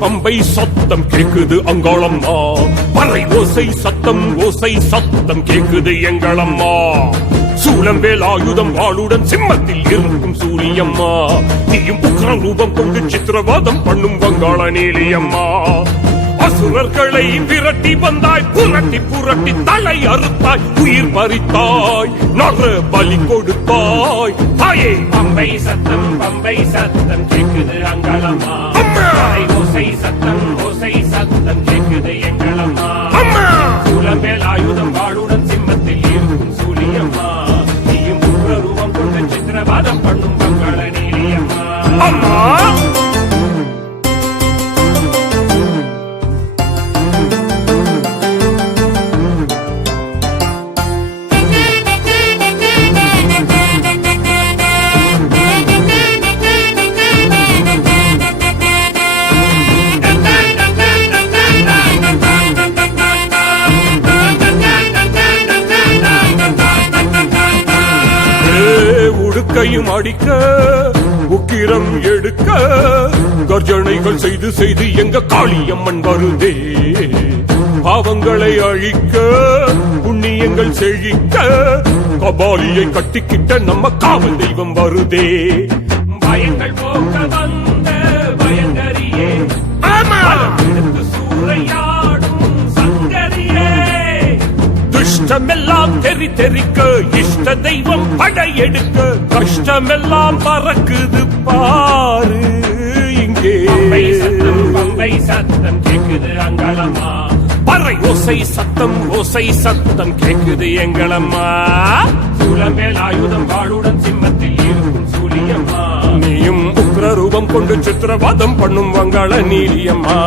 பம்பை சத்தம் கேக்குது அங்காளம்மா, பறை ஓசை சத்தம் கேக்குது எங்களம்மா. சூலம் வேலாயுதம் வாளுடன் சிம்மத்தில் இருக்கும் சூரியம்மா, நீயும் உக்ர ரூபம் கொண்டு சித்திரவாதம் பண்ணும் வங்காள நீலியம்மா. அசுரர்களை விரட்டி வந்தாய், புரட்டி தலை அறுத்தாய், உயிர் பறித்தாய், நர பலி கொடுத்தாய் தாயே. பம்பை சத்தம் கேக்குது அங்காளம்மா, ஓசை சத்தம் கேக்குது எங்களம்மா. சூலமேல் ஆயுதம் வாளுடன் சிம்மத்தில் இருக்கும் சூரியம்மா, நீயும் உக்ர ரூபம் கொண்டு சித்திரவாதம் பண்ணும் வங்காள நீலியம்மா. அம்மா கையும் அடிக்க உக்கிரம் எடுக்க கர்ஜனைகள் செய்து எங்க காளியம்மன் வருதே. பாவங்களை அழிக்க புண்ணியங்கள் செழிக்க கபாலியை கட்டிக்கிட்ட நம்ம காவல் தெய்வம் வருதே. பயங்கள் போக்க வந்த பயங்கரியே, சூறையாடும் சங்கரியே. துஷ்டமெல்லாம் தெரிக்க இஷ்ட தெய்வம் படையெடுக்க, கஷ்டமெல்லாம் பறக்குது பாரு இங்கே. பம்பை சத்தம் கேக்குது அங்காளம்மா, பறை ஓசை சத்தம் கேக்குது எங்களம்மா. சூலமேல் ஆயுதம் வாளுடன் சிம்மத்தில் இருக்கும் சூரியம்மா, நீயும் உக்ர ரூபம் கொண்டு சித்திரவாதம் பண்ணும் வங்காள நீலியம்மா.